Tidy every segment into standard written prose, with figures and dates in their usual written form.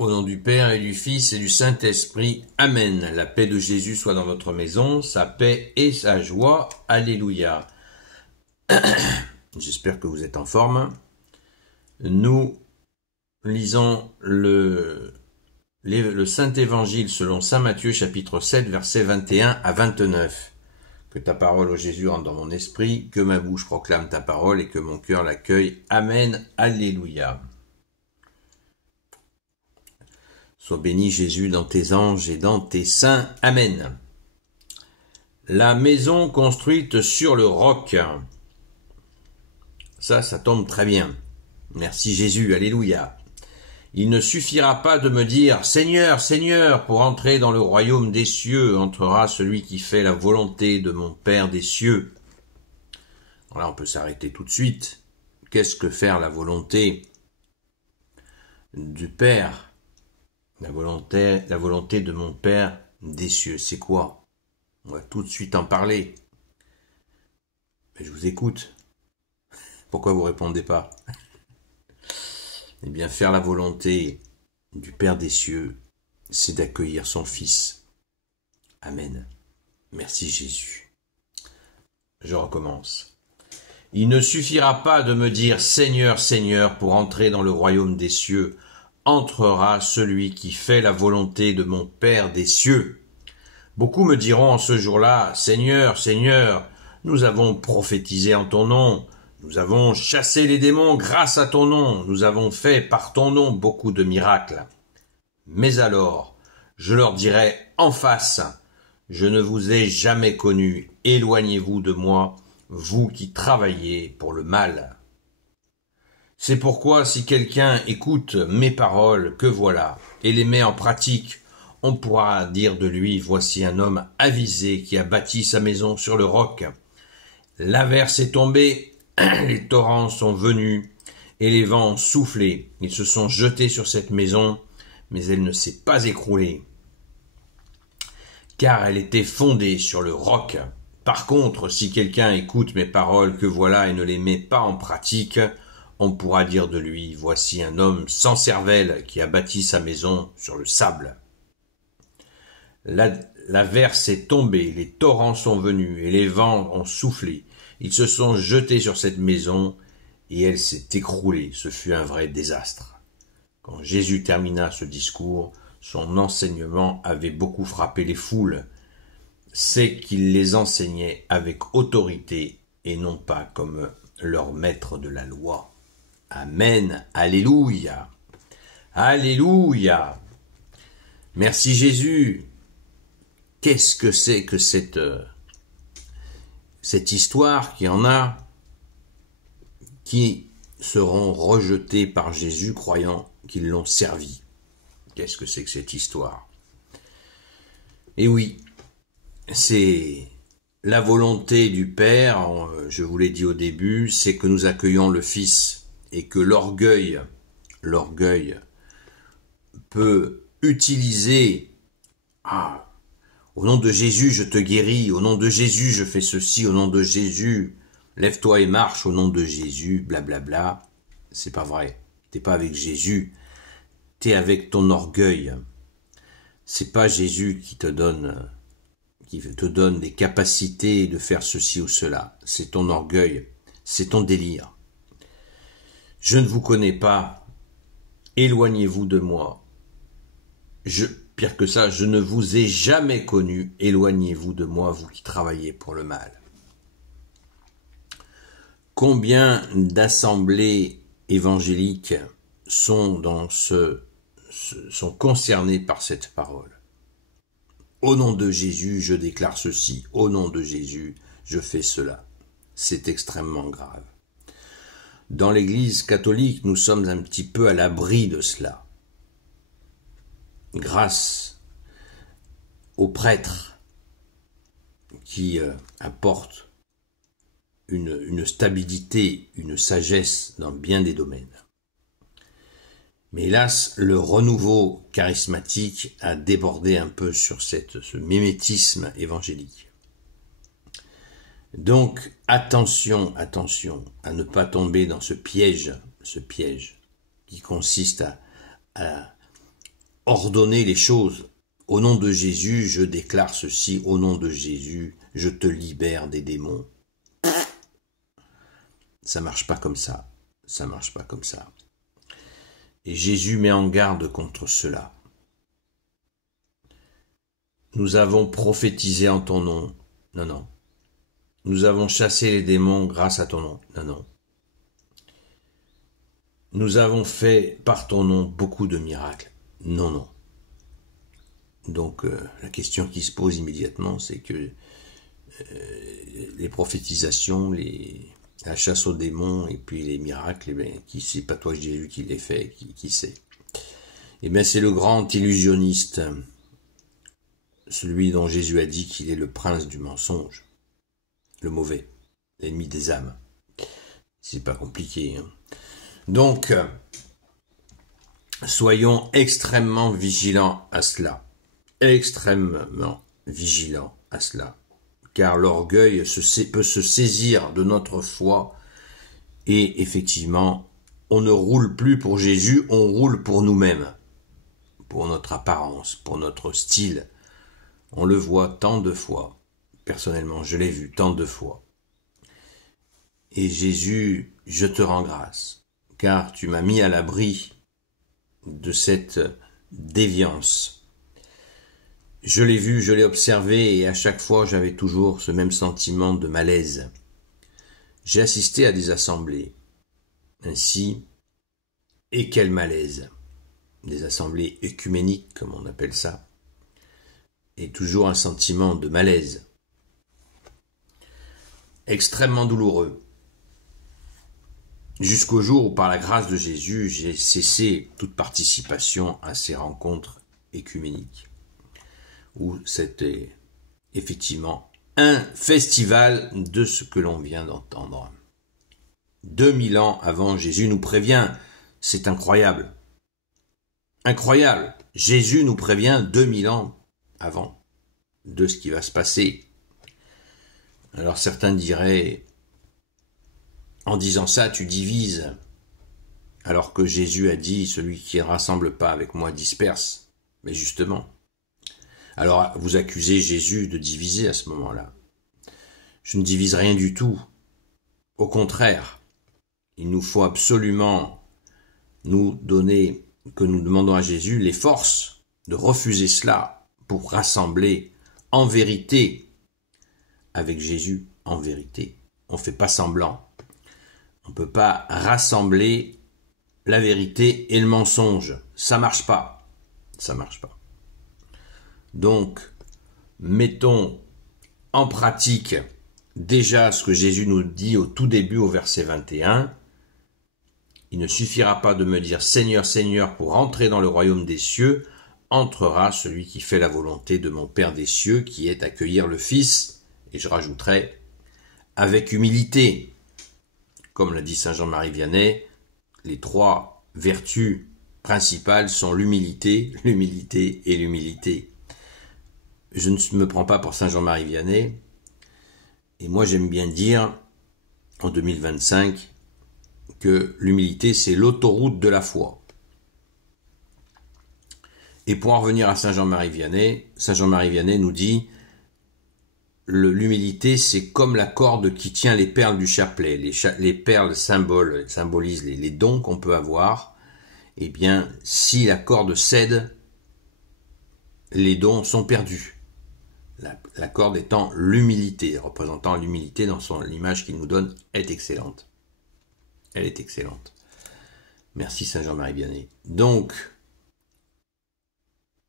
Au nom du Père et du Fils et du Saint-Esprit. Amen. La paix de Jésus soit dans votre maison, sa paix et sa joie. Alléluia. J'espère que vous êtes en forme. Nous lisons le Saint-Évangile selon Saint Matthieu, chapitre 7, versets 21 à 29. Que ta parole, ô Jésus, entre dans mon esprit, que ma bouche proclame ta parole et que mon cœur l'accueille. Amen. Alléluia. Sois béni, Jésus, dans tes anges et dans tes saints. Amen. La maison construite sur le roc. Ça tombe très bien. Merci, Jésus. Alléluia. Il ne suffira pas de me dire « Seigneur, Seigneur » pour entrer dans le royaume des cieux. Entrera celui qui fait la volonté de mon Père des cieux. Alors là, on peut s'arrêter tout de suite. Qu'est-ce que faire la volonté du Père ? La volonté de mon Père des cieux, c'est quoi? On va tout de suite en parler. Mais je vous écoute. Pourquoi vous répondez pas? Eh bien, faire la volonté du Père des cieux, c'est d'accueillir son Fils. Amen. Merci Jésus. Je recommence. Il ne suffira pas de me dire « Seigneur, Seigneur » pour entrer dans le royaume des cieux. Entrera celui qui fait la volonté de mon Père des cieux. Beaucoup me diront en ce jour-là, Seigneur, Seigneur, nous avons prophétisé en ton nom, nous avons chassé les démons grâce à ton nom, nous avons fait par ton nom beaucoup de miracles. Mais alors, je leur dirai en face, je ne vous ai jamais connu, éloignez-vous de moi, vous qui travaillez pour le mal. C'est pourquoi si quelqu'un écoute mes paroles que voilà et les met en pratique, on pourra dire de lui, voici un homme avisé qui a bâti sa maison sur le roc. L'averse est tombée, les torrents sont venus et les vents ont soufflé. Ils se sont jetés sur cette maison, mais elle ne s'est pas écroulée, car elle était fondée sur le roc. Par contre, si quelqu'un écoute mes paroles que voilà et ne les met pas en pratique, on pourra dire de lui, voici un homme sans cervelle qui a bâti sa maison sur le sable. L'averse est tombée, les torrents sont venus et les vents ont soufflé. Ils se sont jetés sur cette maison et elle s'est écroulée. Ce fut un vrai désastre. Quand Jésus termina ce discours, son enseignement avait beaucoup frappé les foules. C'est qu'il les enseignait avec autorité et non pas comme leur maître de la loi. Amen. Alléluia. Alléluia. Merci Jésus. Qu'est-ce que c'est que cette histoire qu'il y en a qui seront rejetés par Jésus croyant qu'ils l'ont servi? Qu'est-ce que c'est que cette histoire? Et oui, c'est la volonté du Père, je vous l'ai dit au début, c'est que nous accueillons le Fils. Et que l'orgueil peut utiliser au nom de Jésus je te guéris, au nom de Jésus je fais ceci, au nom de Jésus lève-toi et marche, au nom de Jésus, blablabla. C'est pas vrai, t'es pas avec Jésus, t'es avec ton orgueil. C'est pas Jésus qui te donne des capacités de faire ceci ou cela, c'est ton orgueil, c'est ton délire. Je ne vous connais pas, éloignez-vous de moi. Pire que ça, je ne vous ai jamais connu, éloignez-vous de moi, vous qui travaillez pour le mal. Combien d'assemblées évangéliques sont concernées par cette parole? Au nom de Jésus, je déclare ceci, au nom de Jésus, je fais cela. C'est extrêmement grave. Dans l'Église catholique, nous sommes un petit peu à l'abri de cela. Grâce aux prêtres qui apportent une stabilité, une sagesse dans bien des domaines. Mais hélas, le renouveau charismatique a débordé un peu sur ce mimétisme évangélique. Donc, attention à ne pas tomber dans ce piège qui consiste à ordonner les choses. Au nom de Jésus, je déclare ceci. Au nom de Jésus, je te libère des démons. Ça marche pas comme ça. Ça marche pas comme ça. Et Jésus met en garde contre cela. Nous avons prophétisé en ton nom. Non, non. Nous avons chassé les démons grâce à ton nom. Non, non. Nous avons fait par ton nom beaucoup de miracles. Non, non. Donc la question qui se pose immédiatement, c'est que les prophétisations, la chasse aux démons et puis les miracles, eh bien, qui c'est pas toi Jésus qui les fait, qui sait? Eh bien c'est le grand illusionniste, celui dont Jésus a dit qu'il est le prince du mensonge, le mauvais, l'ennemi des âmes. C'est pas compliqué, hein. Donc, soyons extrêmement vigilants à cela. Extrêmement vigilants à cela. Car l'orgueil peut se saisir de notre foi et effectivement, on ne roule plus pour Jésus, on roule pour nous-mêmes, pour notre apparence, pour notre style. On le voit tant de fois. Personnellement, je l'ai vu tant de fois. Et Jésus, je te rends grâce, car tu m'as mis à l'abri de cette déviance. Je l'ai vu, je l'ai observé, et à chaque fois j'avais toujours ce même sentiment de malaise. J'ai assisté à des assemblées, ainsi, et quel malaise! Des assemblées œcuméniques, comme on appelle ça, et toujours un sentiment de malaise, extrêmement douloureux. Jusqu'au jour où, par la grâce de Jésus, j'ai cessé toute participation à ces rencontres œcuméniques, où c'était effectivement un festival de ce que l'on vient d'entendre. 2000 ans avant, Jésus nous prévient, c'est incroyable. Incroyable. Jésus nous prévient 2000 ans avant de ce qui va se passer. Alors certains diraient, en disant ça, tu divises, alors que Jésus a dit, celui qui ne rassemble pas avec moi disperse. Mais justement. Alors vous accusez Jésus de diviser à ce moment-là. Je ne divise rien du tout. Au contraire, il nous faut absolument nous donner, que nous demandons à Jésus, les forces de refuser cela pour rassembler en vérité avec Jésus, en vérité. On ne fait pas semblant. On ne peut pas rassembler la vérité et le mensonge. Ça marche pas. Ça marche pas. Donc, mettons en pratique déjà ce que Jésus nous dit au tout début, au verset 21. Il ne suffira pas de me dire Seigneur, Seigneur, pour entrer dans le royaume des cieux, entrera celui qui fait la volonté de mon Père des cieux, qui est accueillir le Fils, et je rajouterai, avec humilité. Comme l'a dit saint Jean-Marie Vianney, les trois vertus principales sont l'humilité, l'humilité et l'humilité. Je ne me prends pas pour saint Jean-Marie Vianney, et moi j'aime bien dire, en 2025, que l'humilité c'est l'autoroute de la foi. Et pour en revenir à saint Jean-Marie Vianney nous dit l'humilité c'est comme la corde qui tient les perles du chapelet. Les perles symbolisent les dons qu'on peut avoir. Eh bien, si la corde cède, les dons sont perdus. La corde étant l'humilité, représentant l'humilité dans l'image qu'il nous donne, est excellente. Elle est excellente. Merci saint Jean-Marie Vianney. Donc,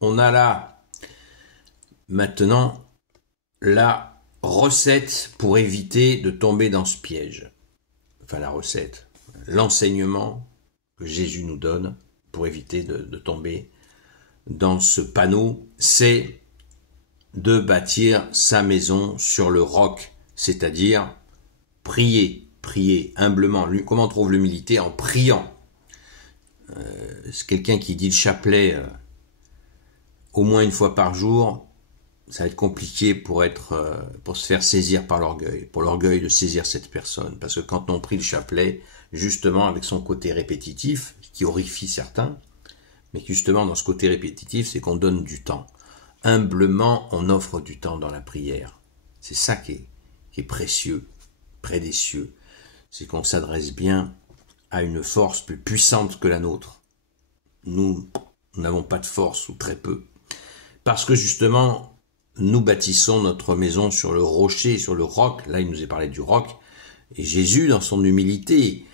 on a là, maintenant, la recette pour éviter de tomber dans ce piège. Enfin, la recette, l'enseignement que Jésus nous donne pour éviter de tomber dans ce panneau, c'est de bâtir sa maison sur le roc, c'est-à-dire prier humblement. Comment on trouve l'humilité? En priant. C'est quelqu'un qui dit le chapelet au moins une fois par jour, ça va être compliqué pour se faire saisir par l'orgueil, pour l'orgueil de saisir cette personne. Parce que quand on prie le chapelet, justement avec son côté répétitif, qui horrifie certains, mais justement dans ce côté répétitif, c'est qu'on donne du temps. Humblement, on offre du temps dans la prière. C'est ça qui est précieux, près des cieux. C'est qu'on s'adresse bien à une force plus puissante que la nôtre. Nous n'avons pas de force, ou très peu. Parce que justement, nous bâtissons notre maison sur le rocher, sur le roc. Là, il nous est parlé du roc. Et Jésus, dans son humilité,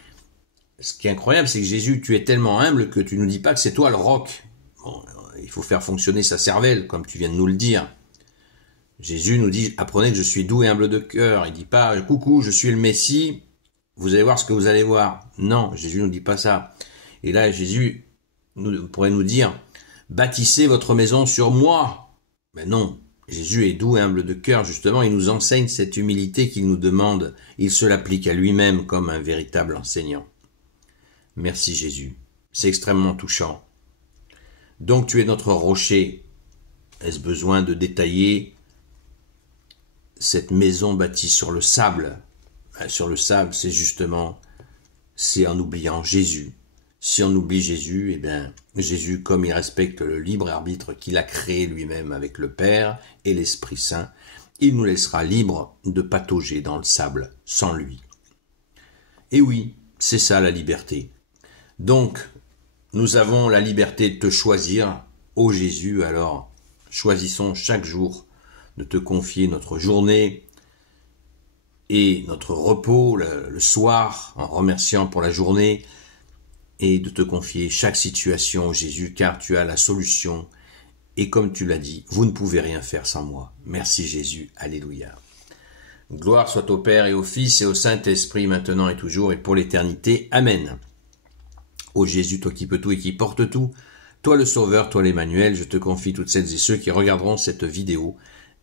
ce qui est incroyable, c'est que Jésus, tu es tellement humble que tu ne nous dis pas que c'est toi le roc. Bon, il faut faire fonctionner sa cervelle, comme tu viens de nous le dire. Jésus nous dit, apprenez que je suis doux et humble de cœur. Il dit pas, coucou, je suis le Messie, vous allez voir ce que vous allez voir. Non, Jésus nous dit pas ça. Et là, Jésus pourrait nous dire, bâtissez votre maison sur moi. Mais non, Jésus est doux et humble de cœur, justement, il nous enseigne cette humilité qu'il nous demande. Il se l'applique à lui-même comme un véritable enseignant. Merci Jésus, c'est extrêmement touchant. Donc tu es notre rocher. Est-ce besoin de détailler cette maison bâtie sur le sable? Sur le sable, c'est justement, c'est en oubliant Jésus. Si on oublie Jésus, eh bien, Jésus, comme il respecte le libre arbitre qu'il a créé lui-même avec le Père et l'Esprit Saint, il nous laissera libres de patauger dans le sable sans lui. Et oui, c'est ça la liberté. Donc, nous avons la liberté de te choisir, ô Jésus, alors choisissons chaque jour de te confier notre journée et notre repos le soir, en remerciant pour la journée, et de te confier chaque situation au Jésus, car tu as la solution. Et comme tu l'as dit, vous ne pouvez rien faire sans moi. Merci Jésus, alléluia. Gloire soit au Père et au Fils et au Saint-Esprit, maintenant et toujours et pour l'éternité. Amen. Ô Jésus, toi qui peux tout et qui porte tout, toi le Sauveur, toi l'Emmanuel, je te confie toutes celles et ceux qui regarderont cette vidéo,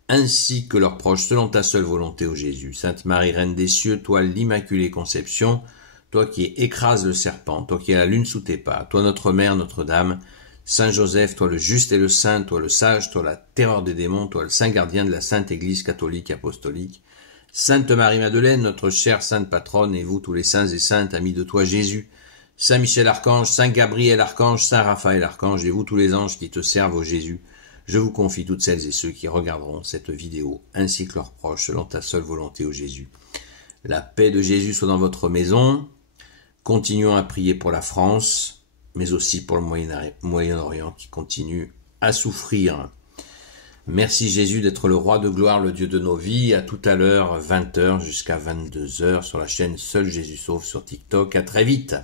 ainsi que leurs proches, selon ta seule volonté, ô Jésus. Sainte Marie, Reine des cieux, toi l'Immaculée Conception, toi qui écrases le serpent, toi qui as la lune sous tes pas, toi notre Mère, Notre-Dame, Saint Joseph, toi le juste et le saint, toi le sage, toi la terreur des démons, toi le saint gardien de la Sainte Église catholique apostolique, Sainte Marie-Madeleine, notre chère sainte patronne, et vous tous les saints et saintes, amis de toi Jésus, Saint Michel Archange, Saint Gabriel Archange, Saint Raphaël Archange, et vous tous les anges qui te servent au Jésus, je vous confie toutes celles et ceux qui regarderont cette vidéo, ainsi que leurs proches, selon ta seule volonté au Jésus. La paix de Jésus soit dans votre maison. Continuons à prier pour la France, mais aussi pour le Moyen-Orient qui continue à souffrir. Merci Jésus d'être le roi de gloire, le Dieu de nos vies. À tout à l'heure, 20h jusqu'à 22h sur la chaîne Seul Jésus Sauve sur TikTok. À très vite.